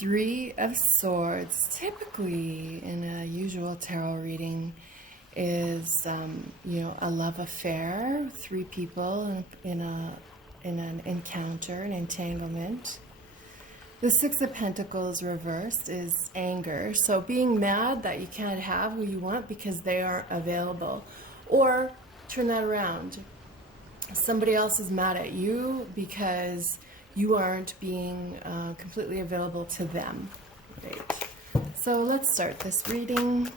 Three of Swords, typically in a usual tarot reading, is a love affair, three people in an encounter, an entanglement. The Six of Pentacles reversed is anger, so being mad that you can't have who you want because they aren't available. Or turn that around, somebody else is mad at you because you aren't being completely available to them. Right. So let's start this reading.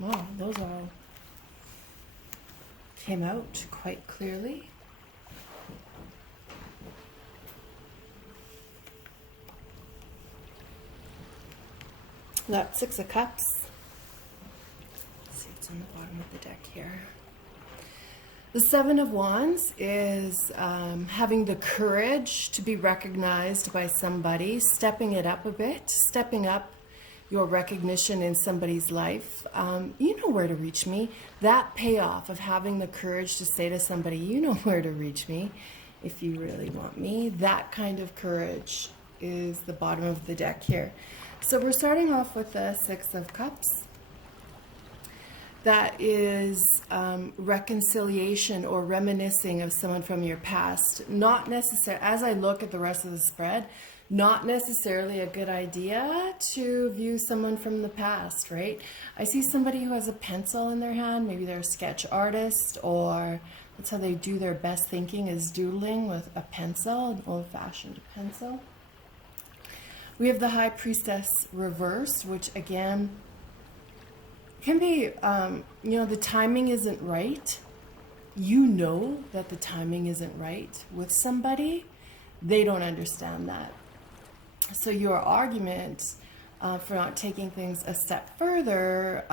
Wow, those all came out quite clearly. That Six of Cups. Let's see what's on the bottom of the deck here. The Seven of Wands is having the courage to be recognized by somebody, stepping it up a bit, stepping up your recognition in somebody's life. You know where to reach me. That payoff of having the courage to say to somebody, you know where to reach me if you really want me. That kind of courage is the bottom of the deck here. So we're starting off with the Six of Cups. That is reconciliation or reminiscing of someone from your past. Not necessarily, as I look at the rest of the spread, not necessarily a good idea to view someone from the past, right? I see somebody who has a pencil in their hand. Maybe they're a sketch artist, or that's how they do their best thinking, is doodling with a pencil, an old-fashioned pencil. We have the High Priestess reversed, which again can be, the timing isn't right. You know that the timing isn't right with somebody. They don't understand that. So your argument for not taking things a step further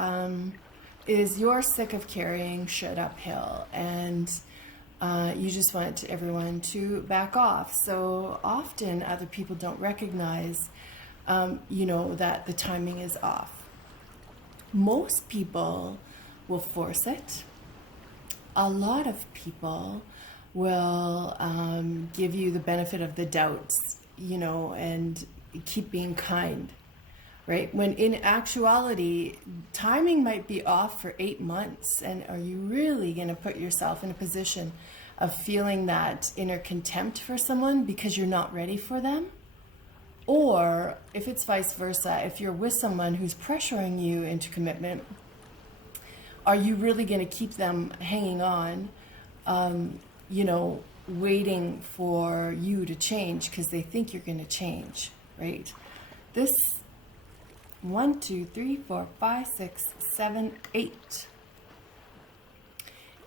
is you're sick of carrying shit uphill, and you just want everyone to back off. So often other people don't recognize, that the timing is off. Most people will force it. A lot of people will give you the benefit of the doubts, and keep being kind, right? When in actuality, timing might be off for 8 months. And are you really going to put yourself in a position of feeling that inner contempt for someone because you're not ready for them? Or if it's vice versa, if you're with someone who's pressuring you into commitment, are you really going to keep them hanging on, waiting for you to change because they think you're going to change, right? This 1, 2, 3, 4, 5, 6, 7, 8.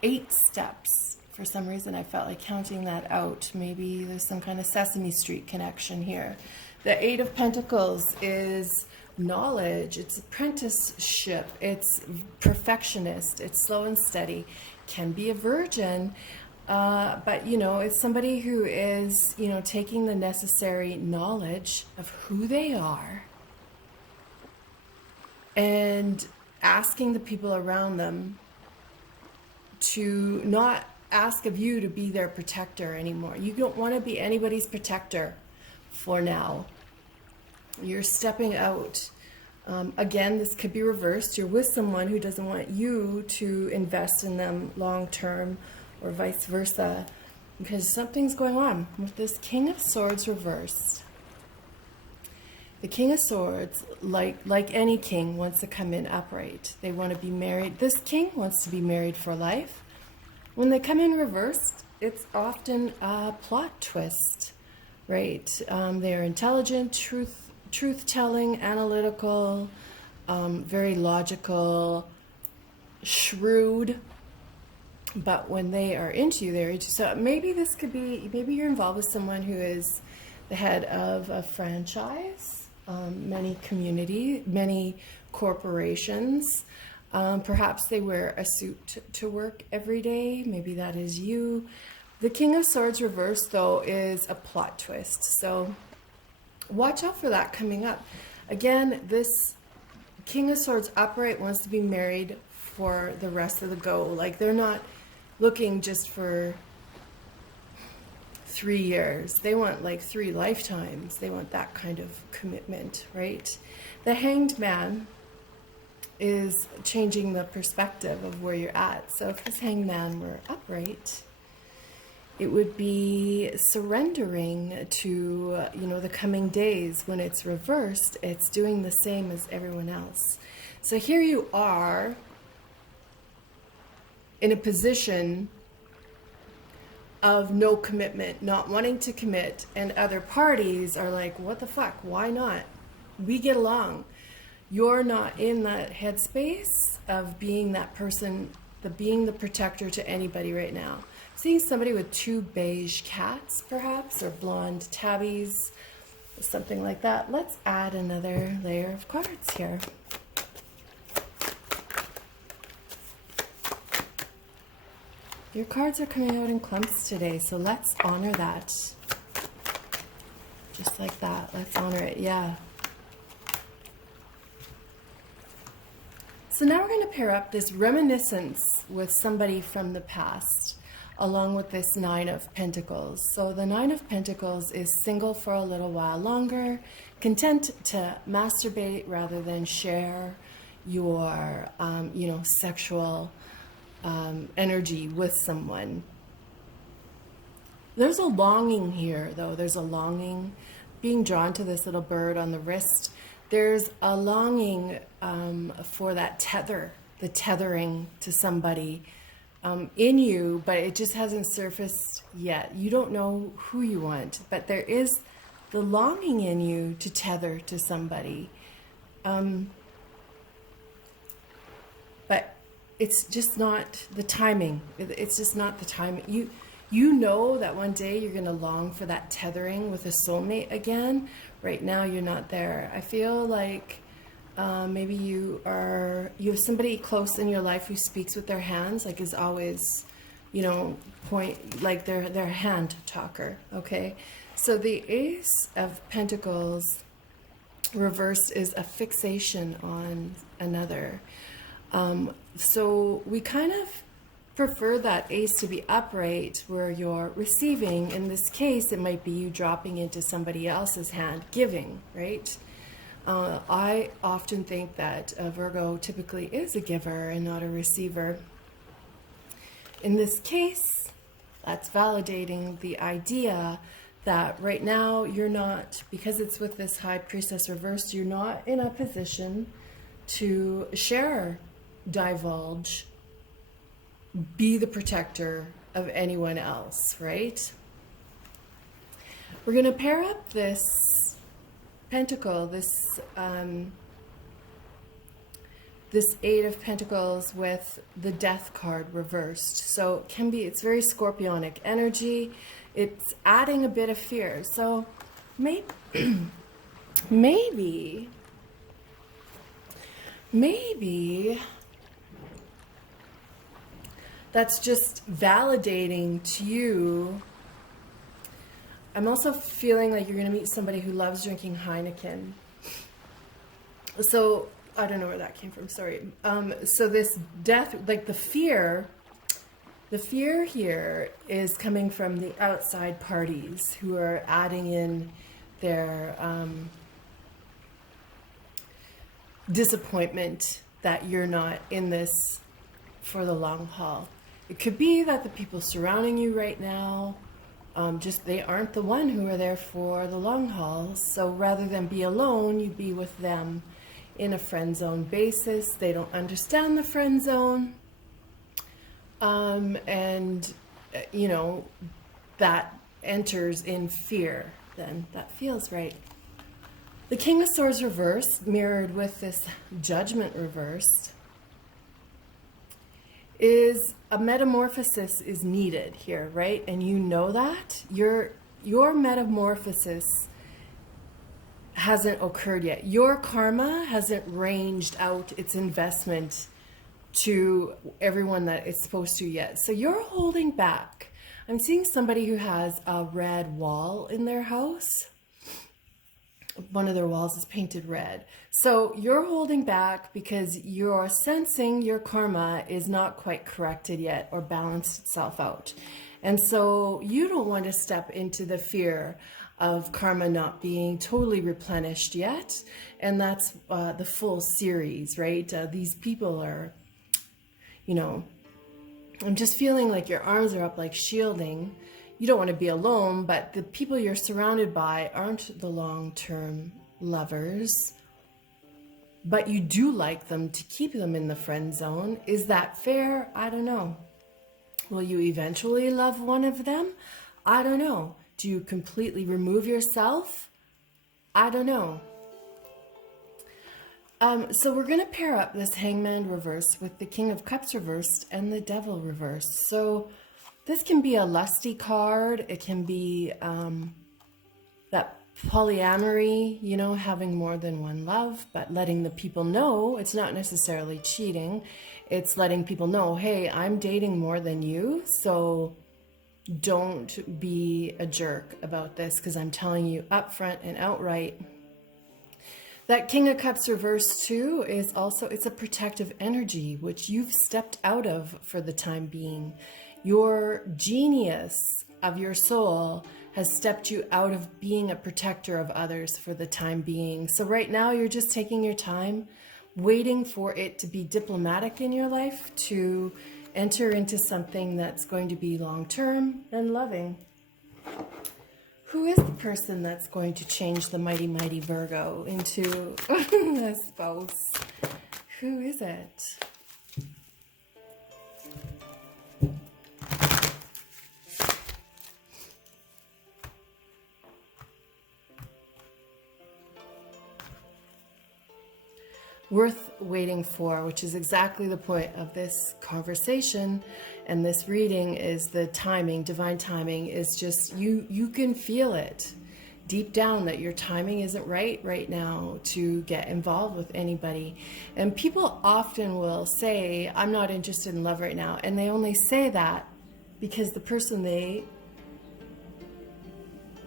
8 steps. For some reason, I felt like counting that out. Maybe there's some kind of Sesame Street connection here. The Eight of Pentacles is knowledge, it's apprenticeship, it's perfectionist, it's slow and steady, can be a virgin, but it's somebody who is, taking the necessary knowledge of who they are and asking the people around them to not ask of you to be their protector anymore. You don't want to be anybody's protector for now. You're stepping out. Again, this could be reversed. You're with someone who doesn't want you to invest in them long term, or vice versa, because something's going on with this King of Swords reversed. The King of Swords, like any king, wants to come in upright. They want to be married. This king wants to be married for life. When they come in reversed, it's often a plot twist, right? They're intelligent, truth-telling, analytical, very logical, shrewd. But when they are into you, they're into you. So maybe this could be, maybe you're involved with someone who is the head of a franchise, many corporations. Perhaps they wear a suit to work every day. Maybe that is you. The King of Swords reversed, though, is a plot twist. So watch out for that coming up. Again, this King of Swords upright wants to be married for the rest of the go. Like, they're not looking just for 3 years. They want like 3 lifetimes. They want that kind of commitment, right? The Hanged Man is changing the perspective of where you're at. So if this Hanged Man were upright, it would be surrendering to, the coming days. When it's reversed, it's doing the same as everyone else. So here you are in a position of no commitment, not wanting to commit, and other parties are like, what the fuck, why not? We get along. You're not in that headspace of being that person, being the protector to anybody right now. Seeing somebody with 2 beige cats, perhaps, or blonde tabbies, something like that. Let's add another layer of cards here. Your cards are coming out in clumps today, so let's honor that. Just like that, let's honor it, yeah. So now we're going to pair up this reminiscence with somebody from the past, along with this 9 of Pentacles. So the 9 of Pentacles is single for a little while longer, content to masturbate rather than share your, sexual energy with someone. There's a longing here, though. There's a longing, being drawn to this little bird on the wrist. There's a longing for that tether, the tethering to somebody in you, but it just hasn't surfaced yet. You don't know who you want, but there is the longing in you to tether to somebody. But it's just not the timing. It's just not the timing. You know that one day you're going to long for that tethering with a soulmate again. Right now you're not there. I feel like maybe you have somebody close in your life who speaks with their hands, like is always, like they're a hand talker, okay? So the Ace of Pentacles reversed is a fixation on another. So we kind of prefer that ace to be upright where you're receiving. In this case, it might be you dropping into somebody else's hand, giving, right? I often think that a Virgo typically is a giver and not a receiver. In this case, that's validating the idea that right now you're not, because it's with this High Priestess reversed, you're not in a position to share, divulge, be the protector of anyone else, right? We're going to pair up this pentacle, this Eight of Pentacles with the Death card reversed. So it's very scorpionic energy. It's adding a bit of fear. So maybe that's just validating to you. I'm also feeling like you're going to meet somebody who loves drinking Heineken. So I don't know where that came from, sorry. So this death, like the fear here is coming from the outside parties who are adding in their disappointment that you're not in this for the long haul. It could be that the people surrounding you right now, they aren't the one who are there for the long haul. So rather than be alone, you be with them in a friend zone basis. They don't understand the friend zone. That enters in fear. Then that feels right. The King of Swords reversed, mirrored with this Judgment reversed, is a metamorphosis is needed here, right? And you know that your metamorphosis hasn't occurred yet. Your karma hasn't ranged out its investment to everyone that it's supposed to yet. So you're holding back. I'm seeing somebody who has a red wall in their house. one of their walls is painted red. So you're holding back because you're sensing your karma is not quite corrected yet or balanced itself out. And so you don't want to step into the fear of karma not being totally replenished yet. And that's the full series, right? These people are, you know, I'm just feeling like your arms are up like shielding. You don't want to be alone, but the people you're surrounded by aren't the long-term lovers, but you do like them to keep them in the friend zone. Is that fair? I don't know. Will you eventually love one of them? I don't know. Do you completely remove yourself? I don't know. So we're going to pair up this Hangman reverse with the King of Cups reversed and the Devil reversed. So this can be a lusty card. It can be that polyamory, you know, having more than one love, but letting the people know it's not necessarily cheating. It's letting people know, hey, I'm dating more than you, so don't be a jerk about this because I'm telling you upfront and outright. That King of Cups reversed too is also, it's a protective energy, which you've stepped out of for the time being. Your genius of your soul has stepped you out of being a protector of others for the time being. So right now you're just taking your time, waiting for it to be diplomatic in your life to enter into something that's going to be long-term and loving. Who is the person that's going to change the mighty, mighty Virgo into a spouse? Who is it? Worth waiting for, which is exactly the point of this conversation and this reading, is the timing. Divine timing is just, you can feel it deep down that your timing isn't right now to get involved with anybody. And people often will say, I'm not interested in love right now. And they only say that because the person they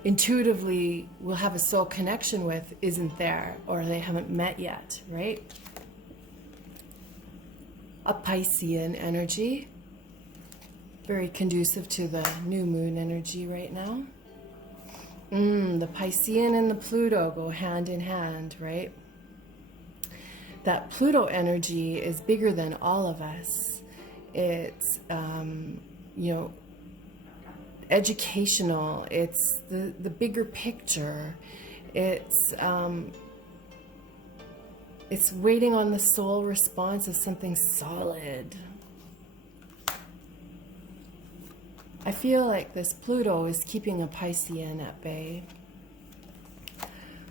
intuitively will have a soul connection with isn't there, or they haven't met yet, right? A Piscean energy, very conducive to the new moon energy right now. The Piscean and the Pluto go hand in hand, right? That Pluto energy is bigger than all of us. It's, you know, educational. It's the bigger picture. It's waiting on the soul response of something solid. I feel like this Pluto is keeping a Piscean at bay.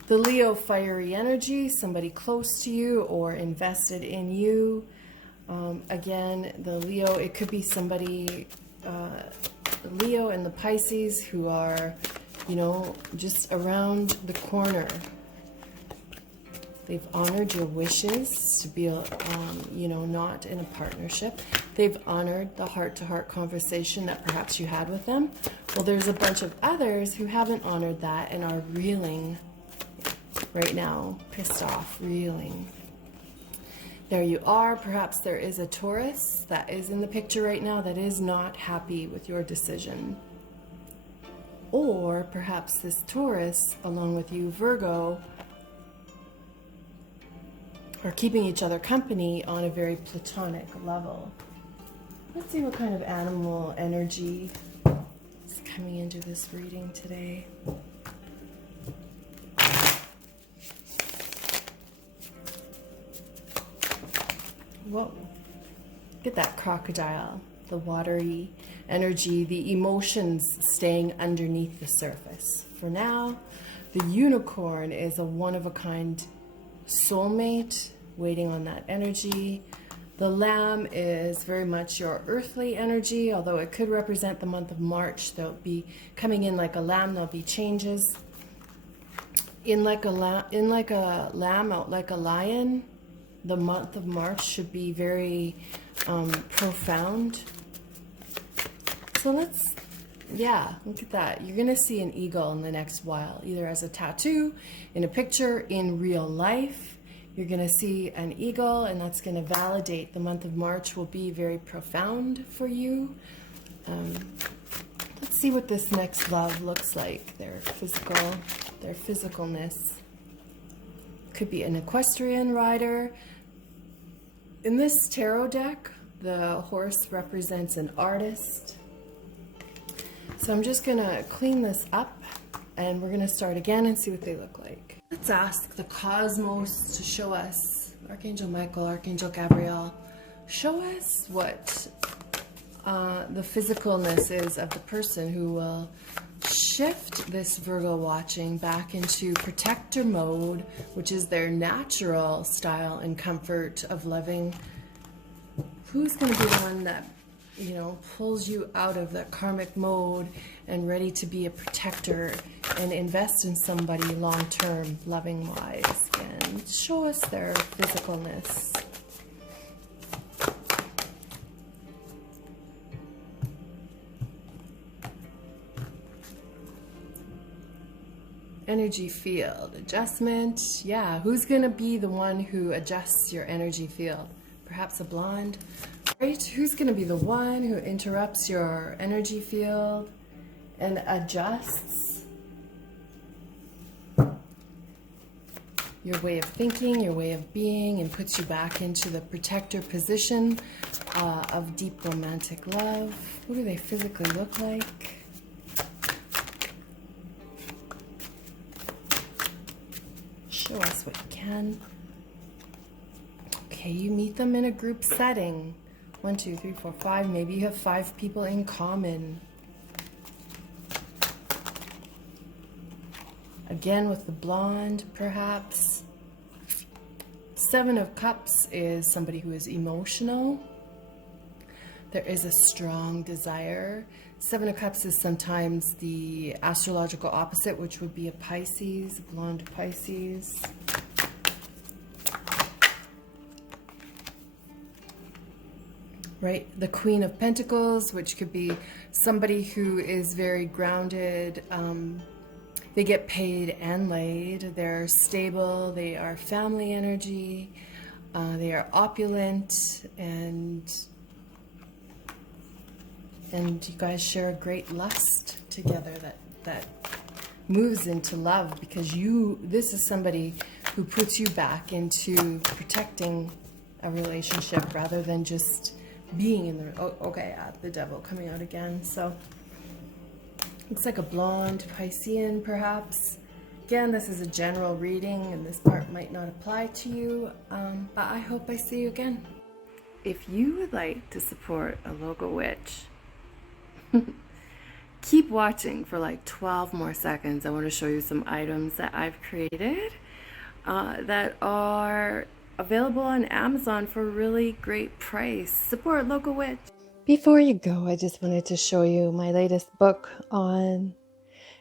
The Leo fiery energy, somebody close to you or invested in you. Again, the Leo, it could be somebody, the Leo and the Pisces who are, you know, just around the corner. They've honored your wishes to be, you know, not in a partnership. They've honored the heart-to-heart conversation that perhaps you had with them. Well, there's a bunch of others who haven't honored that and are reeling right now, pissed off, reeling. There you are. Perhaps there is a Taurus that is in the picture right now that is not happy with your decision. Or perhaps this Taurus, along with you, Virgo, are keeping each other company on a very platonic level. Let's see what kind of animal energy is coming into this reading today. Whoa. Get that crocodile, the watery energy, the emotions staying underneath the surface. For now, the unicorn is a one-of-a-kind soulmate waiting on that energy. The lamb is very much your earthly energy, although it could represent the month of March. They'll be coming in like a lamb. There'll be changes. In like a lamb, out like a lion. The month of March should be very profound. So let's Yeah, look at that. You're going to see an eagle in the next while, either as a tattoo, in a picture, in real life. You're going to see an eagle, and that's going to validate the month of March will be very profound for you. Let's see what this next love looks like, their physicalness. Could be an equestrian rider. In this tarot deck, the horse represents an artist. So I'm just going to clean this up, and we're going to start again and see what they look like. Let's ask the cosmos to show us, Archangel Michael, Archangel Gabriel, show us what the physicalness is of the person who will shift this Virgo watching back into protector mode, which is their natural style and comfort of living. Who's going to be the one that, you know, pulls you out of that karmic mode and ready to be a protector and invest in somebody long-term, loving-wise, and show us their physicalness. Energy field adjustment. Yeah, who's going to be the one who adjusts your energy field? Perhaps a blonde, right? Who's going to be the one who interrupts your energy field and adjusts your way of thinking, your way of being, and puts you back into the protector position of deep romantic love? What do they physically look like? Show us what you can. Okay, you meet them in a group setting. 1, 2, 3, 4, 5. Maybe you have 5 people in common. Again with the blonde, perhaps. 7 of Cups is somebody who is emotional. There is a strong desire. 7 of Cups is sometimes the astrological opposite, which would be a Pisces, a blonde Pisces. Right, the Queen of Pentacles, which could be somebody who is very grounded. They get paid and laid. They're stable. They are family energy. They are opulent, and you guys share a great lust together that moves into love, because this is somebody who puts you back into protecting a relationship rather than just being in the, the devil coming out again. So looks like a blonde Piscean, perhaps. Again, this is a general reading, and this part might not apply to you, but I hope I see you again. If you would like to support a local witch, keep watching for like 12 more seconds. I want to show you some items that I've created that are available on Amazon for a really great price. Support local witch. Before you go, I just wanted to show you my latest book on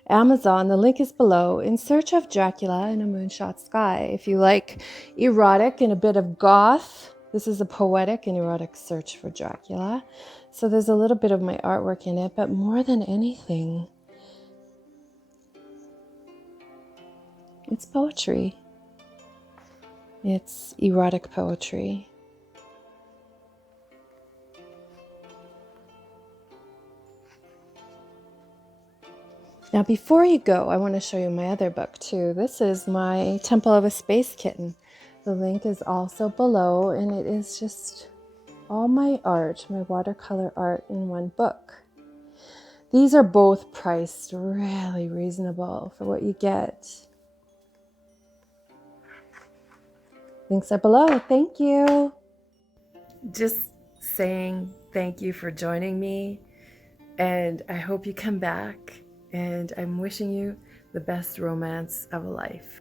Amazon. The link is below. In Search of Dracula in a Moonshot Sky. If you like erotic and a bit of goth, this is a poetic and erotic search for Dracula. So there's a little bit of my artwork in it, but more than anything, it's poetry. It's erotic poetry. Now, before you go, I want to show you my other book too. This is my Temple of a Space Kitten. The link is also below, and it is just all my art, my watercolor art in one book. These are both priced really reasonable for what you get. Links are below. Thank you. Just saying thank you for joining me, and I hope you come back, and I'm wishing you the best romance of a life.